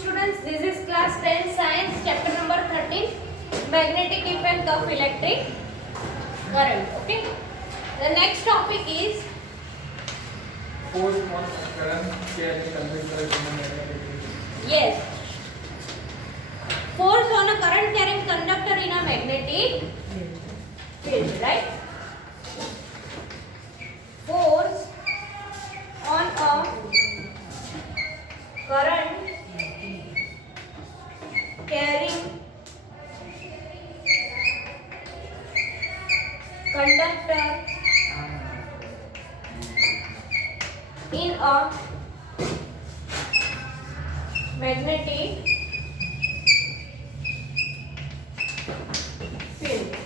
students, this is class 10 science chapter number 13 magnetic effect of electric current. Okay, the next topic is force on current carrying conductor in a magnetic field. yes, force on a current carrying conductor in a magnetic field, right? Force on a current carrying conductor in a magnetic field.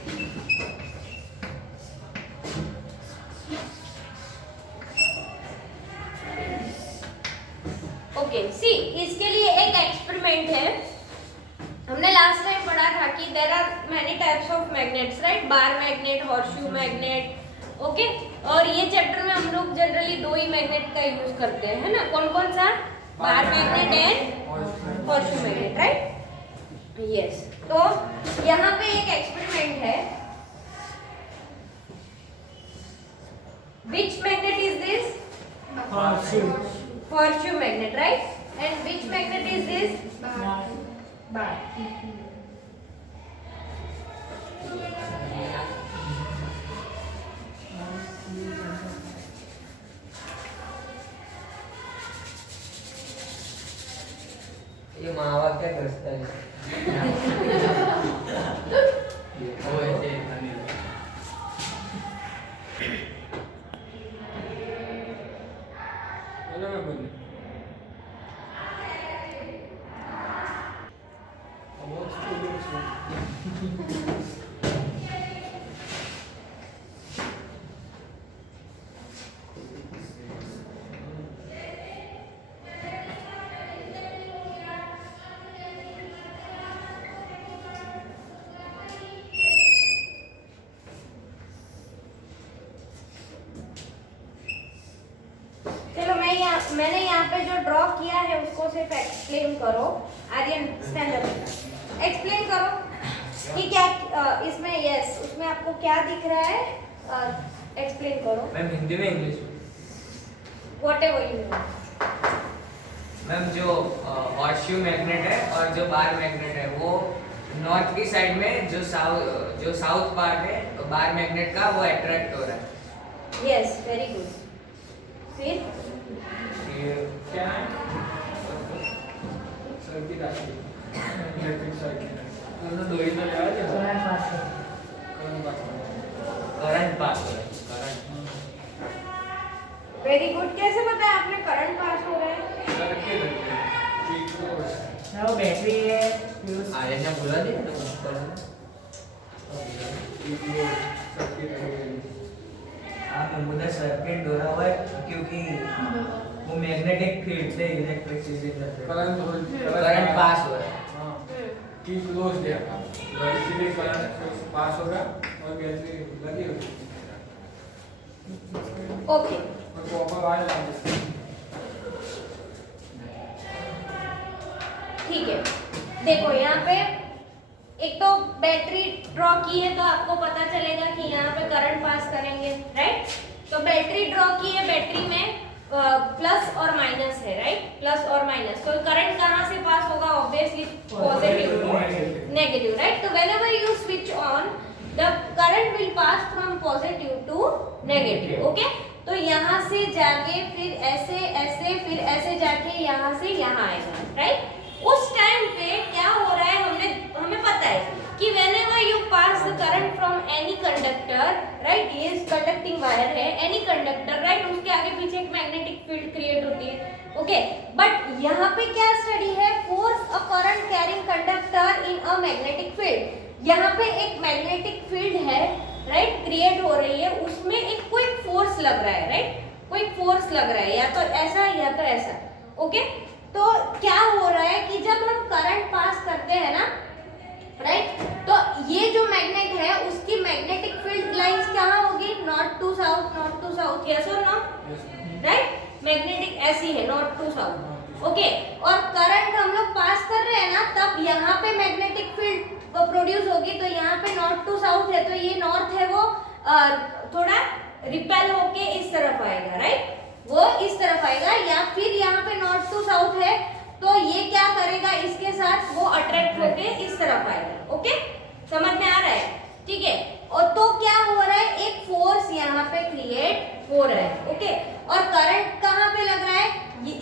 Okay see इसके लिए एक experiment है. हमने last time पढ़ा था कि there are many types of magnets, right? Bar magnet, horseshoe magnet. Okay, और ये चैप्टर में हम लोग जनरली दो ही मैग्नेट का यूज करते हैं, है ना? कौन कौन सा? Bar magnet and horseshoe magnet, right? Yes. तो यहाँ पे एक एक्सपेरिमेंट है. Which magnet is this? Horseshoe magnet, right? And which magnet is this? Bar. ये मावा क्या करता है? वो ऐसे बोलो मैं बोलूं मैंने यहाँ पे जो ड्रॉ किया है उसको सिर्फ एक्सप्लेन करो. आर्यन स्टैंड अप, एक्सप्लेन करो कि क्या इसमें यस उसमें आपको क्या दिख रहा है. एक्सप्लेन करो मैम. हिंदी में, इंग्लिश में? Whatever you know. मैम, जो हॉर्सशू मैग्नेट है और जो बार मैग्नेट है वो नॉर्थ की साइड में जो साउथ पार्ट है तो बार मैग्नेट का वो अट्रैक्ट हो रहा है. Yes, very good. फिर ये क्या है सर्किट आती है इलेक्ट्रिक सर्किट दोनों दो ही तो ले आए करंट पास हो रहा है. करंट. Very good. कैसे पता है आपने करंट पास हो रहा है? सर्किट वो बैटरी है आर्यन ने बोला नहीं मुझे सर्किट हो रहा हुआ है क्योंकि वो मैग्नेटिक फील्ड से इलेक्ट्रिसिटी करंट पास हो रहा है. हाँ की क्लोज दिया इसीलिए करंट पास होगा और बैटरी लगी होगी. ओके, और कॉपर वायर ठीक है. देखो यहाँ पे एक तो बैटरी ड्रॉ की है तो आपको पता चलेगा कि यहाँ पे करंट पास करेंगे, राइट? तो बैटरी ड्रॉ की है, बैटरी में प्लस और माइनस है, राइट? प्लस और माइनस. तो करंट कहाँ से पास होगा? Obviously positive, negative, right? तो whenever you switch on the current will pass from positive to negative. Okay, तो यहाँ से जाके फिर ऐसे ऐसे फिर ऐसे जाके यहाँ से यहाँ आएगा, राइट? उस टाइम पे क्या हो रहा है हमें पता है कि whenever you pass the current from any conductor, right? ये कंडक्टिंग वायर है, any conductor, right? उसके आगे पीछे एक मैग्नेटिक फील्ड क्रिएट होती है. ओके, बट यहाँ पे क्या स्टडी है? Force a current carrying conductor in a magnetic field. यहाँ पे एक मैग्नेटिक फील्ड है, राइट? क्रिएट हो रही है, उसमें एक कोई फोर्स लग रहा है, राइट? कोई फोर्स लग रहा है, या तो ऐसा या तो ऐसा. ओके, तो क्या हो रहा है कि जब हम करंट पास करते हैं ना, राइट? तो ये जो मैग्नेट है उसकी मैग्नेटिक फील्ड लाइंस कहाँ होगी? North to south, north to south. Yes और नो? राइट? मैग्नेटिक ऐसी है, नॉर्थ टू साउथ. ओके, और करंट हम लोग पास पे मैग्नेटिक फील्ड प्रोड्यूस होगी, तो यहाँ पे नॉर्थ टू साउथ है, तो ये नॉर्थ है वो थोड़ा रिपेल होके इस तरफ आएगा, राइट, वो इस तरफ आएगा। या फिर यहाँ पे नॉर्थ टू साउथ है, तो ये क्या करेगा, इसके साथ वो अट्रैक्ट होके इस तरफ आएगा। ओके, समझ में आ रहा है? ठीक है। और तो क्या हो रहा है, एक फोर्स यहाँ पे क्रिएट हो रहा है। ओके, और करंट कहाँ पे लग रहा है,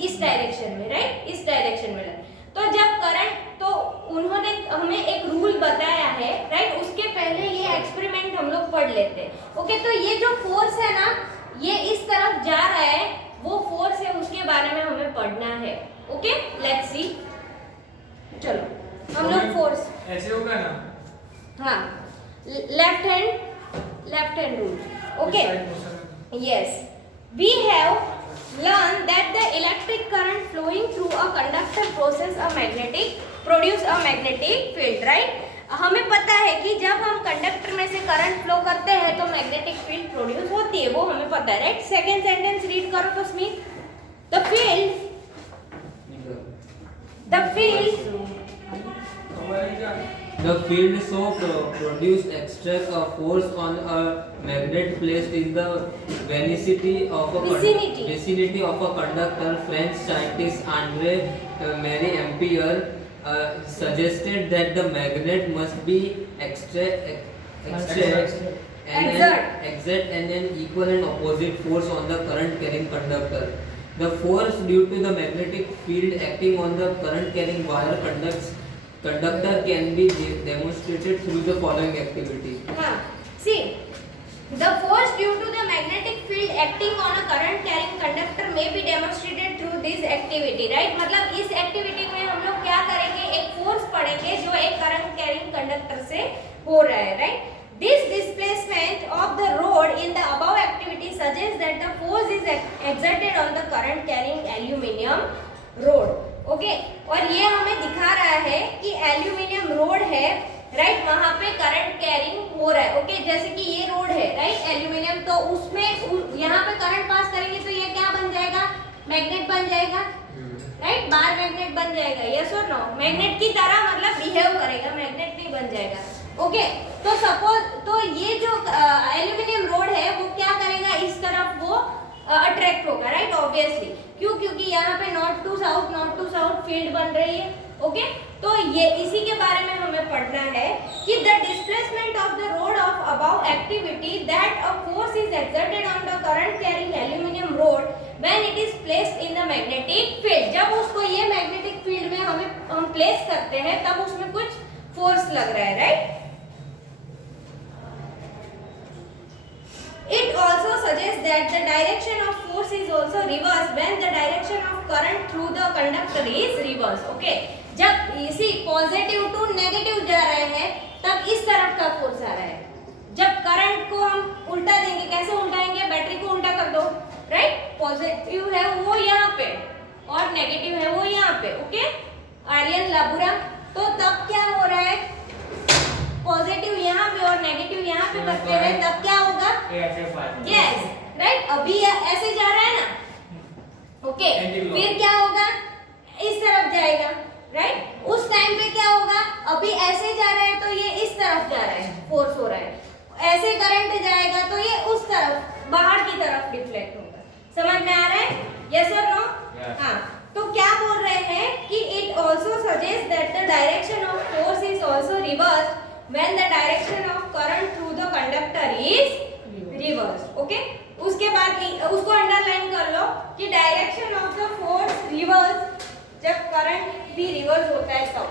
इस डायरेक्शन में, राइट, इस डायरेक्शन में लग। तो जब करंट, तो उन्होंने हमें एक रूल बताया है, राइट, उसके पहले ये एक्सपेरिमेंट हम लोग पढ़ लेते हैं। ओके, तो ये जो फोर्स है ना, ये इस तरफ जा रहा है, वो फोर्स है, उसके बारे में हमें पढ़ना है। Okay, let's see. चलो हम लोग फोर्स, ऐसे होगा ना, हाँ, left hand rule. Okay, yes, we have learned that the electric current flowing through a conductor produce a magnetic field, right? हमें पता है कि जब हम कंडक्टर में से करंट फ्लो करते हैं तो मैग्नेटिक फील्ड प्रोड्यूस होती है, वो हमें पता है, राइट। सेकंड सेंटेंस रीड करो तो Smith, the field The field so produce extract a force on a magnet placed in the vicinity of a conductor. French scientist André Marie Ampère suggested that the magnet must be exert an equal and opposite force on the current carrying conductor. The force due to the magnetic field acting on the current carrying wire conductor can be demonstrated through the following activity. See, the force due to the magnetic field acting on a current carrying conductor may be demonstrated through this activity, right? मतलब इस activity में हम लोग क्या करेंगे, एक force पढ़ेंगे जो एक करंट कैरिंग कंडक्टर से हो रहा है, right? This displacement of the rod in the above activity suggests that the force is exerted on the current carrying aluminium rod. Okay, और ये हमें दिखा रहा है कि एल्यूमिनियम रोड है, राइट, वहां पे करंट कैरिंग हो रहा है। ओके, जैसे कि ये रोड है, राइट, एल्यूमिनियम, तो उसमें यहाँ पे करंट पास करेंगे तो ये क्या बन जाएगा, मैग्नेट बन जाएगा, राइट, बार मैग्नेट बन जाएगा, यस और नो, मैग्नेट की तरह मतलब बिहेव करेगा, मैग्नेट नहीं बन जाएगा। ओके, तो सपोज, तो ये जो एल्यूमिनियम रोड है वो क्या करेगा, इस तरफ वो अट्रैक्ट होगा, राइट, ऑब्वियसली, क्यों, क्योंकि यहाँ पे नॉर्थ टू साउथ फील्ड बन रही है। ओके, तो ये इसी के बारे में हमें पढ़ना है कि the displacement of the road of about activity that a force is exerted on the current carrying aluminium road when it is placed in the magnetic field. जब उसको ये मैग्नेटिक फील्ड में हम प्लेस करते हैं तब उसमें कुछ फोर्स लग रहा है, right. It also suggests that the direction of force is also reversed when the direction of current through the conductor is reversed. Okay, जब इसी पॉजिटिव टू नेगेटिव जा रहे हैं तब इस तरफ का फोर्स आ रहा है। जब करंट को हम उल्टा देंगे, कैसे उल्टाएंगे, बैटरी को उल्टा कर दो, राइट, पॉजिटिव है वो यहाँ पे और नेगेटिव है वो यहाँ पे। ओके, आर्यन लाबुरा, तो तब क्या हो रहा है, पॉजिटिव यहाँ पे और नेगेटिव यहाँ पे करते हैं, तब क्या होगा, यस, राइट, अभी ऐसे जा रहा है ना। ओके, फिर क्या होगा, इस तरफ जाएगा, राइट, उस टाइम पे क्या होगा, अभी ऐसे जा रहा है तो ये इस तरफ जा रहा है, फोर्स हो रहा है, ऐसे करंट जाएगा तो ये उस तरफ बाहर की तरफ डिफ्लेक्ट होगा। समझ में आ रहा है, यस और नो? हाँ, तो क्या बोल रहे हैं कि it also suggest that the direction of force is also reverse when the direction of current through the conductor is reversed. Okay, उसके बाद उसको अंडरलाइन कर लो कि direction of the force reverse, जब करंट भी रिवर्स होता है तब।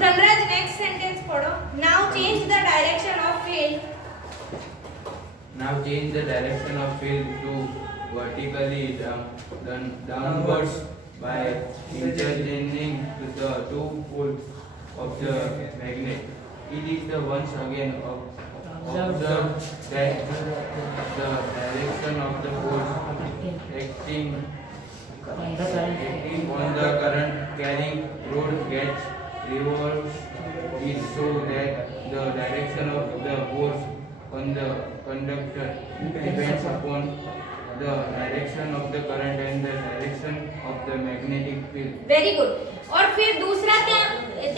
धनराज, नेक्स्ट सेंटेंस पढ़ो। Now change the direction of field. Now change the direction of field to vertically downwards by interchanging the two poles of the magnet. It is the once again observed that the direction of the force acting on the current carrying rod gets reversed is so that the direction of the force on the conductor depends upon the direction of the current and the direction of the magnetic field. Very good. और फिर दूसरा क्या,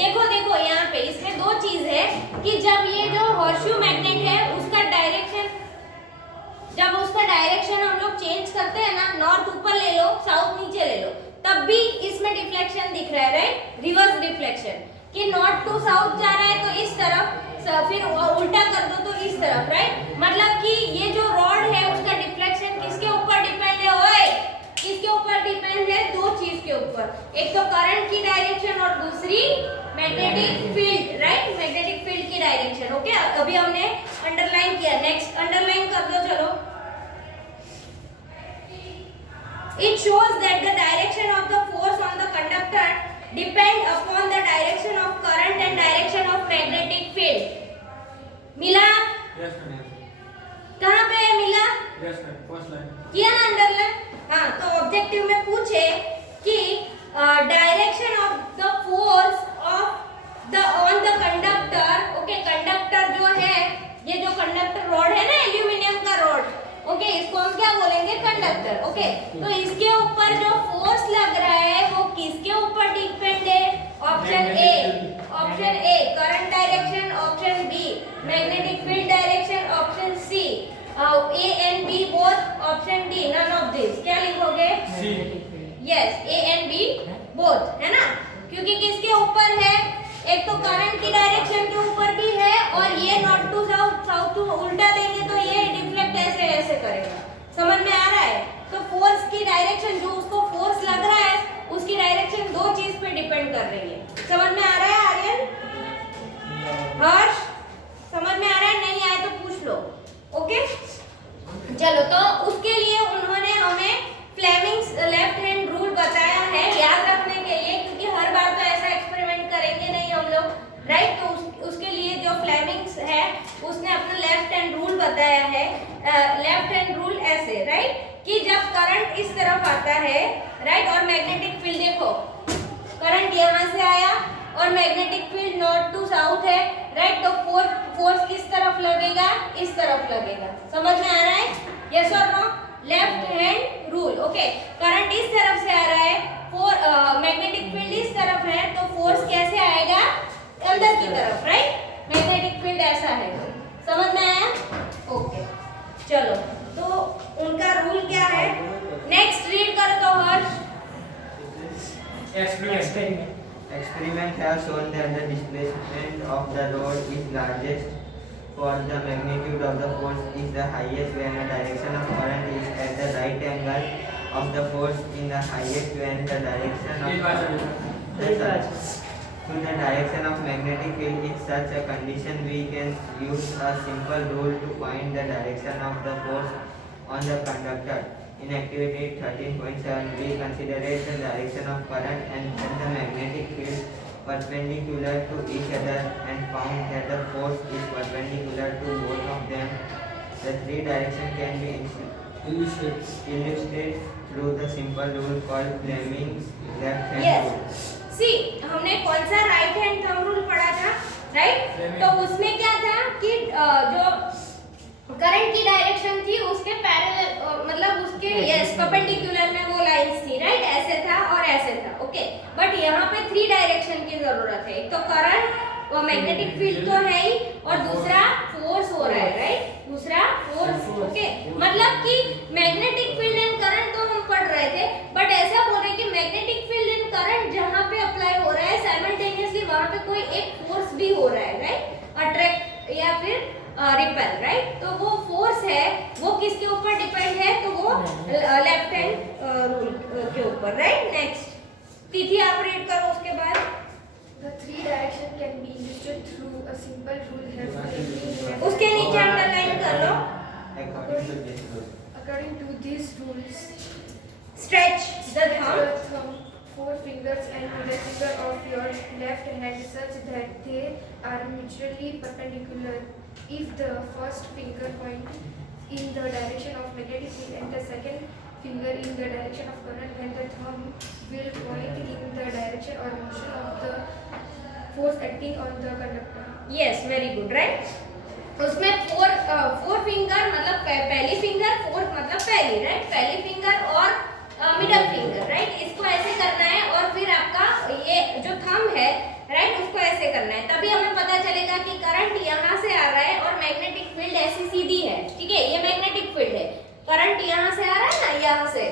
देखो देखो यहाँ पे इसमें दो चीज है कि जब ये जो हॉर्सशू मैग्नेट है उसका डायरेक्शन, जब उसका डायरेक्शन हम लोग चेंज करते हैं ना, नॉर्थ ऊपर ले लो साउथ नीचे ले लो, तब भी इसमें डिफ्लेक्शन दिख रहा है, राइट, रिवर्स डिफ्लेक्शन, कि नॉर्थ टू साउथ जा रहा है तो इस तरफ, फिर उल्टा कर दो तो इस तरफ, राइट। मतलब कि ये जो रॉड है उसका डिफ्लेक्शन किसके ऊपर डिपेंड है, ओए किसके ऊपर डिपेंड है, दो चीज के ऊपर, एक तो करंट की डायरेक्शन और दूसरी magnetic field, right, magnetic field की डायरेक्शन। ओके, अभी हमने अंडरलाइन किया, नेक्स्ट अंडरलाइन कर दो चलो। It shows that the direction of the force on the conductor depend upon the direction of current and direction of magnetic field. मिला? Yes ma'am. कहाँ पे है मिला? Yes ma'am. First line. किया ना अंडरलाइन? हाँ, तो ऑब्जेक्टिव में पूछे कि direction of the force of the on the conductor, okay, conductor जो है, ये जो कंडक्टर रॉड है ना, एल्यूमिनियम का रॉड, ओके, इसको हम क्या बोलेंगे, कंडक्टर, ओके। तो इसके ऊपर जो फोर्स लग रहा है वो किसके ऊपर डिपेंड है, option A, option A current direction, option B magnetic field direction, option C A and B both, option D none of this. क्या लिखोगे, C. Yes, A and B both, है ना, क्योंकि किसके ऊपर है, एक तो करंट की डायरेक्शन के ऊपर भी है, और ये north to south, south to उल्टा देंगे तो ये डिफ्लेक्ट ऐसे ऐसे करेगा। समझ में आ रहा है? तो फोर्स की डायरेक्शन, जो उसको फोर्स लग रहा है उसकी डायरेक्शन दो चीज पे डिपेंड कर रही है। समझ में आ रहा है आर्यन, हर्ष, समझ में आ रहा है? नहीं आए तो पूछ लो, ओके। चलो, तो उसके लिए उन्होंने हमें फ्लेमिंग्स लेफ्ट हैंड रूल बताया है याद रखने के लिए, क्योंकि हर बार तो ऐसा एक्सपेरिमेंट करेंगे नहीं हम लोग, राइट। तो उसके लिए जो फ्लेमिंग्स है उसने अपना लेफ्ट हैंड रूल बताया है। लेफ्ट हैंड रूल ऐसे, राइट, कि जब करंट इस तरफ आता है, राइट, और मैग्नेटिक फील्ड देखो, करंट यहाँ से आया और magnetic field north to south है, राइट, तो फोर्स किस तरफ लगेगा, इस तरफ लगेगा। समझ में आ रहा है, यस और no? Left hand rule, okay. Current इस तरफ से आ रहा है, मैग्नेटिक फील्ड इस तरफ है, तो फोर्स कैसे आएगा, अंदर की तरफ, राइट, मैग्नेटिक फील्ड ऐसा है। समझ में आया? ओके, चलो, तो उनका रूल क्या है, नेक्स्ट रीड कर दो हर्ष। Experiment. Experiment have shown that the displacement of the rod is largest for the magnitude of the force is the highest when the direction of current is at the right angle of the force in the highest when the direction of to the direction of magnetic field. In such a condition we can use a simple rule to find the direction of the force on the conductor. In activity 13.7 we considered the direction of current and the magnetic field perpendicular to each other and found that the force is perpendicular to both of them. The three directions can be illustrated through the simple rule called Fleming's left hand Yes. rule. सी, हमने कौन सा right hand thumb rule पढ़ा था, right? तो उसमें क्या था कि जो करंट की डायरेक्शन थी उसके पैरेलल, मतलब उसके यस परपेंडिकुलर में वो लाइंस थी, राइट, ऐसे था और ऐसे था, ओके। बट यहाँ पे थ्री डायरेक्शन की जरूरत है, एक तो करंट, वो मैग्नेटिक फील्ड तो है ही, और दूसरा फोर्स हो रहा है, राइट, दूसरा फोर्स, ओके। मतलब कि मैग्नेटिक फील्ड एंड करंट तो हम पढ़ रहे थे, बट ऐसा बोल रहे कि मैग्नेटिक फील्ड एंड करंट जहाँ पे अप्लाई हो रहा है साइमल्टेनियसली वहाँ पे कोई एक फोर्स भी हो रहा है, राइट, अट्रैक्ट या फिर रिपेल, राइट। तो वो फोर्स है वो किसके ऊपर डिपेंड है, तो वो लेफ्ट हैंड रूल के ऊपर, राइट। नेक्स्ट तिथि आप रीड करो उसके बाद। The three direction can be illustrated through a simple rule helpful. उसके नीचे अंडरलाइन कर लो, According to these rules, stretch the the thumb, thumb, four fingers and middle finger of your left hand such that they are mutually perpendicular. If the first finger point in the direction of magnetic field and the second finger in the direction of current, then the thumb will point in the direction or motion of the force acting on the conductor. Yes, very good, right. उसमें पहली finger, fourth मतलब पहली, right, पहली finger और middle finger, right, इसको ऐसे करना है और फिर आपका ये जो थंब है, राइट, उसको ऐसे करना है, तभी हमें पता चलेगा कि करंट यहाँ से आ रहा है और मैग्नेटिक फील्ड ऐसी सीधी है, ठीक है, ये मैग्नेटिक फील्ड है, करंट यहाँ से आ रहा है ना, यहाँ से,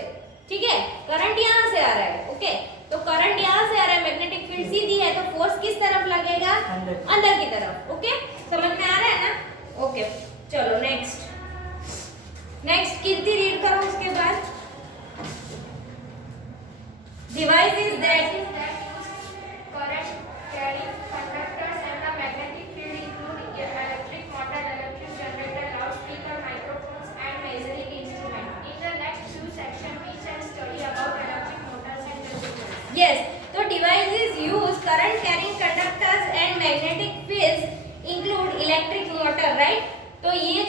ठीक है, करंट यहाँ से आ रहा है, ओके, तो करंट यहाँ से आ रहा है, मैग्नेटिक फील्ड सीधी है, तो फोर्स किस तरफ लगेगा, अंदर की तरफ, ओके, समझ में आ रहा है ना, ओके, चलो नेक्स्ट कीर्ति रीड करो उसके बाद। Devices that current carrying conductors and the magnetic field include electric motor, electric generator, loudspeaker, microphones, and measuring instrument. In the next few sections, we shall study about electric motors and generators. yes, तो devices use current carrying conductors and magnetic fields include electric motor, right? तो ये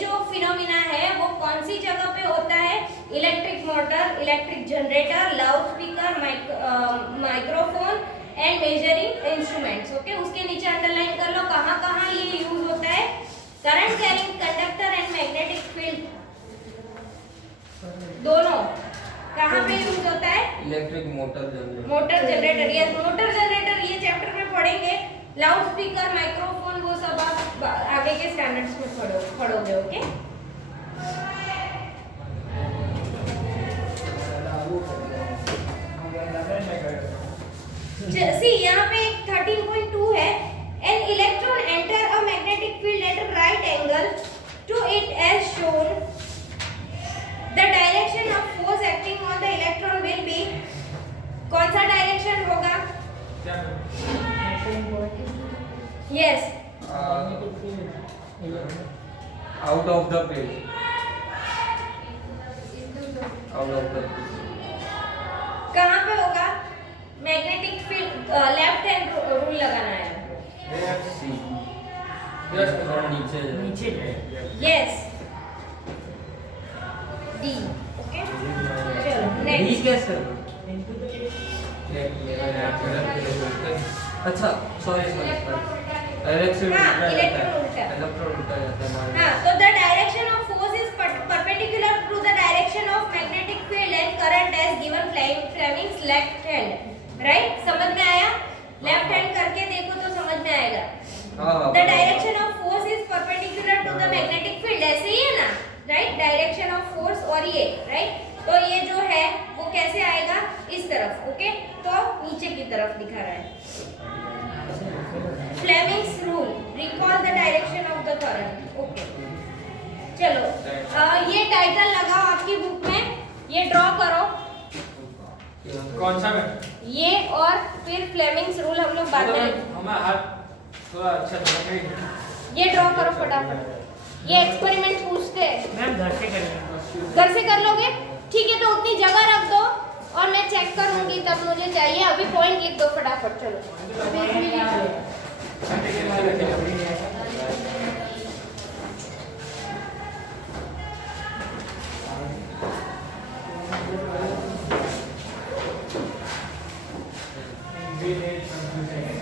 जो phenomena है वो कौन सी जगह पे होता है, electric motor, electric generator, loud speaker, microphone and measuring instruments, okay, उसके नीचे अंडरलाइन कर लो कहाँ कहाँ ये यूज होता है, current carrying conductor and magnetic field दोनों कहाँ पे यूज होता है, electric motor generator, motor generator, ये मोटर जनरेटर ये चैप्टर में पढ़ेंगे, लाउड स्पीकर, माइक्रोफोन वो सब आप आगे के स्टैंडर्ड्स में पढ़ोगे, ओके। सी यहाँ पे 13.2 है, an electron enter a magnetic field at a right angle to it as shown, the direction of force acting on the electron will be, कौन सा डायरेक्शन होगा, yes, out of the place. Out of the कहाँ पे होगा, magnetic field left hand rule लगाना है, थोड़ा नीचे नीचे यस, डी, ओके, चलो डी नेक्स्ट, कैसे, अच्छा सॉरी इलेक्ट्रिक हाँ, इलेक्ट्रॉन उल्टा, इलेक्ट्रॉन उल्टा जाता है हाँ, तो the direction of force is perpendicular to the direction of magnetic field and current as given Fleming's left hand, right, समझ में आया, लेफ्ट हैंड करके देखो तो समझ में आएगा, the direction of force is perpendicular to the magnetic field, ऐसे ही है ना, right, direction of force और ये, right, तो ये जो है वो कैसे आएगा, इस तरफ, ओके, तो नीचे की तरफ दिखा रहा है, Fleming's rule, recall the direction of the current, okay, चलो ये टाइटल लगाओ आपकी बुक में, ये ड्रॉ करो, कौन सा में, ये और फिर फ्लेमिंग्स रूल हम लोग बाद में, हमारा हाथ थोड़ा अच्छा लगा, ये ड्रॉ करो फटाफट, ये एक्सपेरिमेंट पूछते हैं, मैम घर से करेंगे, घर से कर लोगे, ठीक है, तो उतनी जगह रख दो और मैं चेक करूंगी तब मुझे चाहिए, अभी पॉइंट लिख दो फटाफट, चलो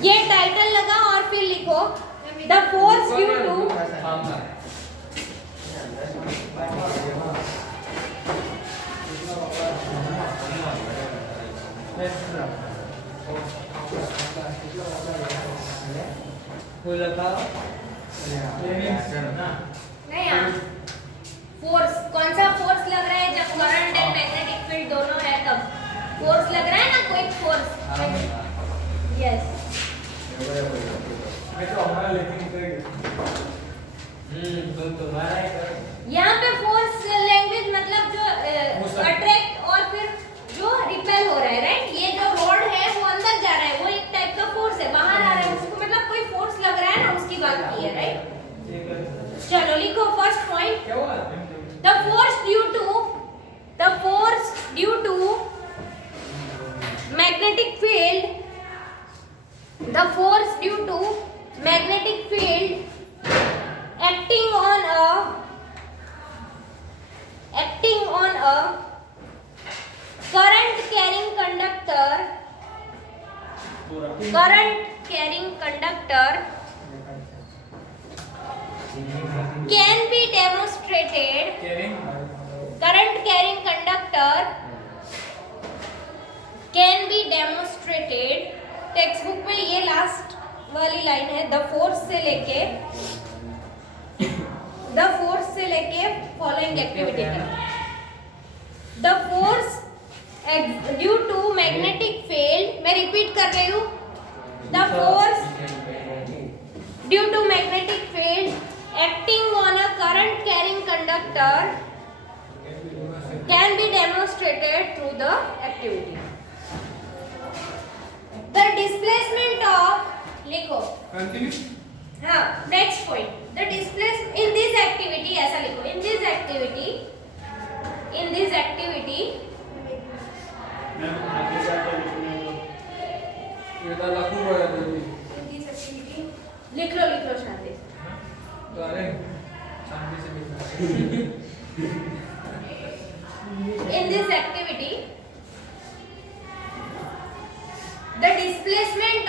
ये टाइटल लगा और फिर लिखो द फोर्स ड्यू टू, कोई लगा नहीं यार, फोर्स कौन सा फोर्स लग रहा है जब करंट एंड मैग्नेटिक फील्ड दोनों है तब फोर्स लग रहा है ना, कोई फोर्स, यस, मैं तो हमारा लेकिन तो तुम्हारा यहाँ पे फोर्स लैंग्वेज मतलब जो अट्रैक्ट और फिर जो रिपेल हो रहा है, राइट, ये जो रोड है वो अंदर जा रहा है, वो एक टाइप का फोर्स है, बाहर आ रहा है, उसको मतलब कोई फोर्स लग रहा है ना, उसकी बात की है, राइट, चलो लिखो first point, the force due to magnetic field, the force due to magnetic field acting on a current carrying conductor can be demonstrated demonstrated carrying current carrying conductor can be demonstrated. Text book में ये last वाली line है, the force से लेके following activity तक. The force due to magnetic field, मैं repeat कर रही हूँ, the force due to magnetic field acting on a current carrying conductor can be demonstrated through the activity. The displacement of, लिखो, continue. हाँ, next point. The displacement in this activity, ऐसा लिखो, in this activity, ये तो लाखों हो जाते हैं. लिख लो शांति से. तो अरे शांति से लिखना. In this activity, the displacement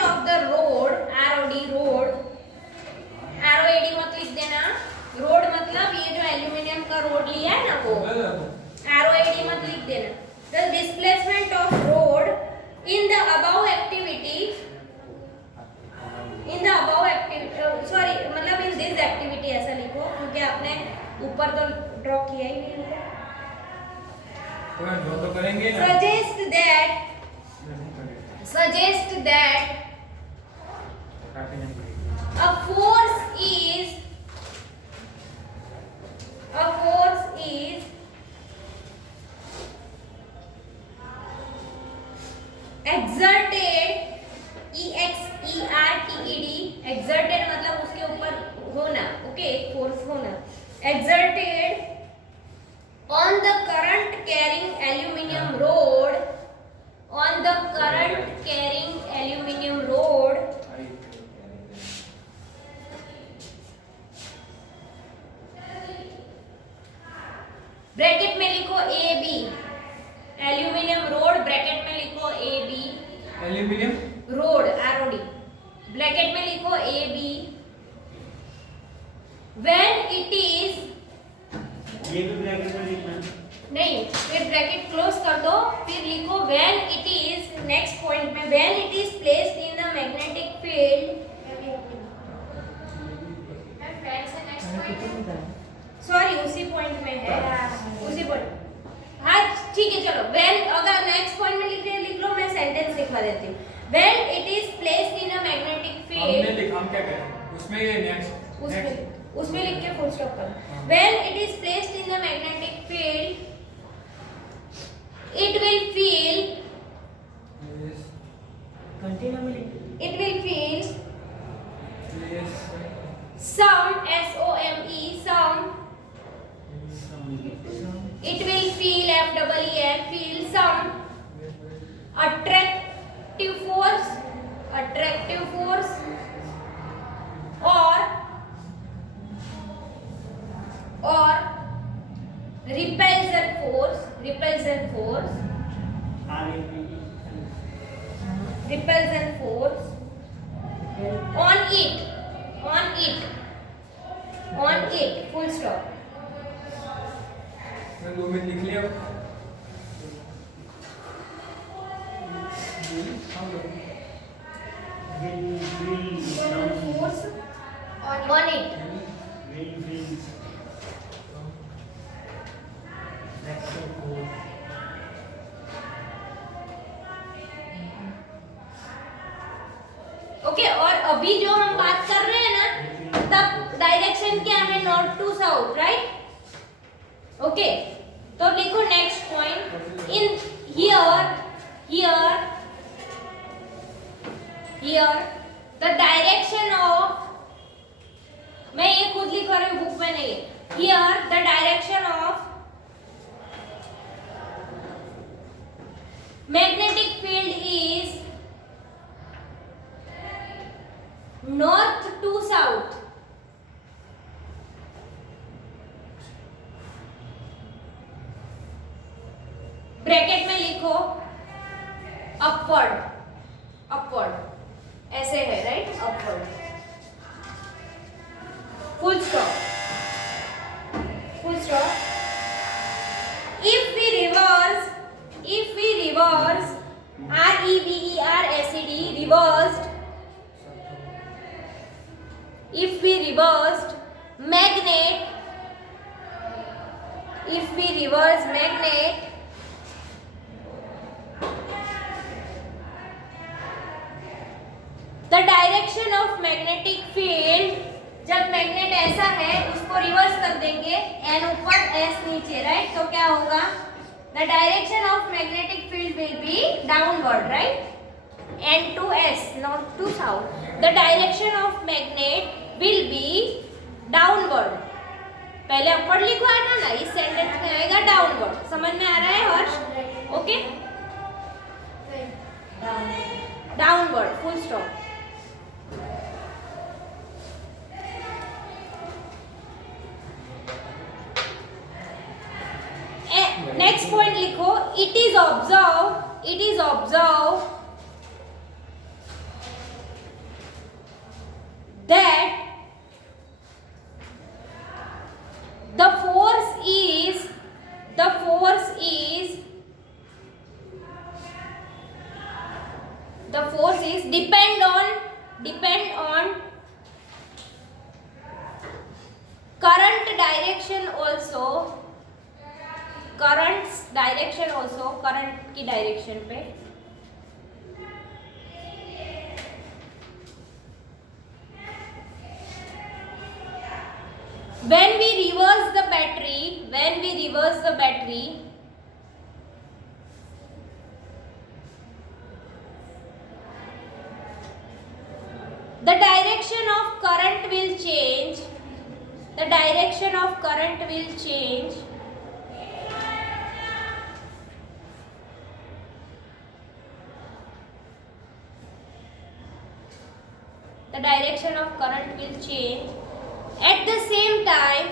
of the road, road, arrow AD मत लिख देना, रोड मतलब ये जो एल्यूमिनियम का रोड लिया है ना वो, arrow AD मत लिख देना. The displacement of road in the above activity, sorry मतलब in this activity ऐसा लिखो, क्योंकि आपने ऊपर तो ड्रॉ किया ही नहीं है. तो करेंगे ना. Suggest that a force is exerted, exerted मतलब उसके ऊपर होना, ओके, फोर्स होना, exerted on the current carrying aluminium rod, bracket में लिखो AB, एल्यूमिनियम रोड, ब्रैकेट में लिखो AB, aluminium road, ROD, bracket में लिखो AB, when it is, ये भी ब्रैकेट में लिखना नहीं, फिर ब्रैकेट क्लोज कर दो, फिर लिखो when it is, next point में when it is placed in the magnetic field, sorry उसी पॉइंट में है, उसी पॉइंट, हाँ ठीक है चलो, when अगर नेक्स्ट पॉइंट में लिख लो, मैं सेंटेंस लिखवा देती हूँ. when it is placed in a magnetic field, हमने लिखा, हम क्या करें उसमें, ये नेक्स्ट उसमें लिख के फुल स्टॉप करो. when it is placed in the magnetic field, it will feel continue में लिख. it will feel some, SOME, some, it will feel, FEEL, feel some attractive force or repulsion force on it, full stop. मैं 2 minute लिख लिया. Force on it. Okay, और अभी जो हम बात कर रहे हैं ना, तब डायरेक्शन क्या है, north to south, right? Okay, तो लिखो next point, in here the direction of, मैं ये खुद लिख रही हूँ, बुक में नहीं है. Here the direction of magnetic field is north to south. लिखो अपवर्ड, अपवर्ड ऐसे है, right, upward, full stop, full stop. If we reverse REVERSED, reversed, if we reversed magnet, if we reverse magnet, the direction of magnetic field, जब magnet ऐसा है उसको reverse कर देंगे, N ऊपर एस नीचे, राइट. तो क्या होगा, the direction of magnetic field will be downward, right, N to S, not to south. The direction of magnet will be downward. पहले अपवर्ड लिखवाया था ना, इस सेंटेंस में आएगा डाउनवर्ड. समझ में आ रहा है Harsh? Okay, downward, full stop. Next point लिखो, it is observe that the force is depend on current direction also, current की डायरेक्शन पे. When we reverse the battery, the direction of current will change. The direction of current will change. The direction of current will change. At the same time,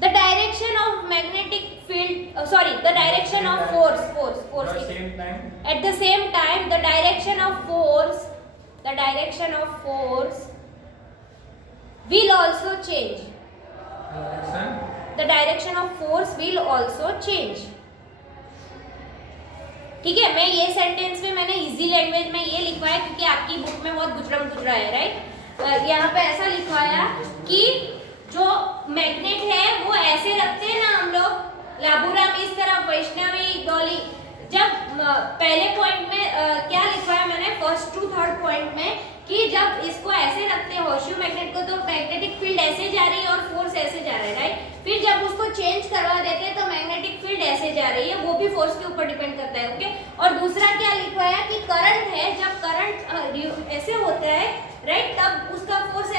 the direction of magnetic field, the direction of force. At the same time, the direction of force will also change. The direction of force will also change. ठीक है, मैं ये sentence में मैंने easy language में ये लिखवाया क्योंकि आपकी बुक में बहुत गुजरम गुजरा है, राइट. यहाँ पे ऐसा लिखवाया कि जो मैग्नेट है वो ऐसे रखते हैं ना हम लोग, लाबूराम इस तरफ, वैष्णवी, डॉली. जब पहले पॉइंट में क्या लिखवाया मैंने, फर्स्ट टू थर्ड पॉइंट में, कि जब इसको ऐसे रखते हैं हॉर्सशू मैग्नेट को, तो मैग्नेटिक फील्ड ऐसे जा रही है और फोर्स ऐसे जा रहा है, राइट. फिर जब उसको चेंज करवा देते हैं तो मैग्नेटिक फील्ड ऐसे जा रही है, वो भी फोर्स के ऊपर डिपेंड करता है, ओके. और दूसरा क्या लिखवाया कि करंट है, जब करंट ऐसे होता है, राइट, तब उसका फोर्स